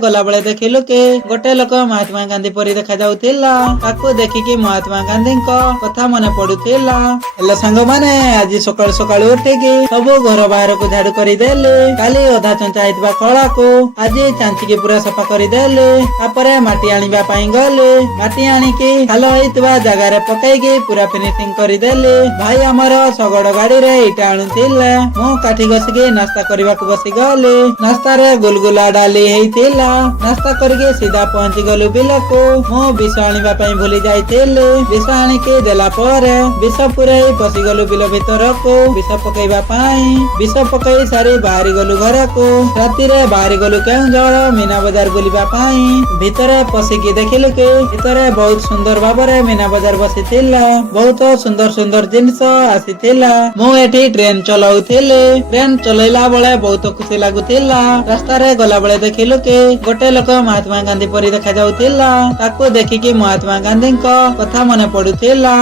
गला बेले देखिलु कि गोटे लोक महात्मा गांधी परी देखा जाउथिला। ताकू देखिकी महात्मा गांधी कथा मने पडुथिला। हेलो सांग माने आज सकाळ सकाळ उठिकी सबु घर बाहर को झाड़ू करी देले। काली अधा चंचा हेतबा खळा को आज चांची पूरा सफा करी देले। तापरे माटी आनिबा पई गले। माटी आनिकी खालो हेतबा जगह रे पकाईकी पूरा फिनिशिंग करी देले। भाई हमर सगड़ गाड़ी रे इटा आनुथिला। मो काठी घसिकी नाश्ता करबा को बसी गले। नाश्ता रे गुलगुला डाली हेतिला। नाश्ता करके सीधा पहुंची गलु बिलको। मो विष आनिबा पई भूली जाइथिले। विष आनिके देला परे विष पुरै पसी गलु बिल भीतर को विष पकैबा पई। विष पकई सारी बाहरी गलु घर को। राति रे बाहरी गलु केउंझर मीना बाजार बुलिबा पई। भीतरे पसिकी देखिलु कि भीतरे बहुत सुंदर भाबरे मीना बाजार बसिथिला। बहुत सुंदर सुंदर जिनिस आसीथिला। मो एठी ट्रेन चलाउथिले। ट्रेन चलैला बेले बहुत खुशी लागुथिला। रास्ता रे गला बेले देखिलु कि गोटे लोक महात्मा गांधी परी देखा जाउथिला। ताकू देखिकी महात्मा गांधी कथा मने पडुथिला।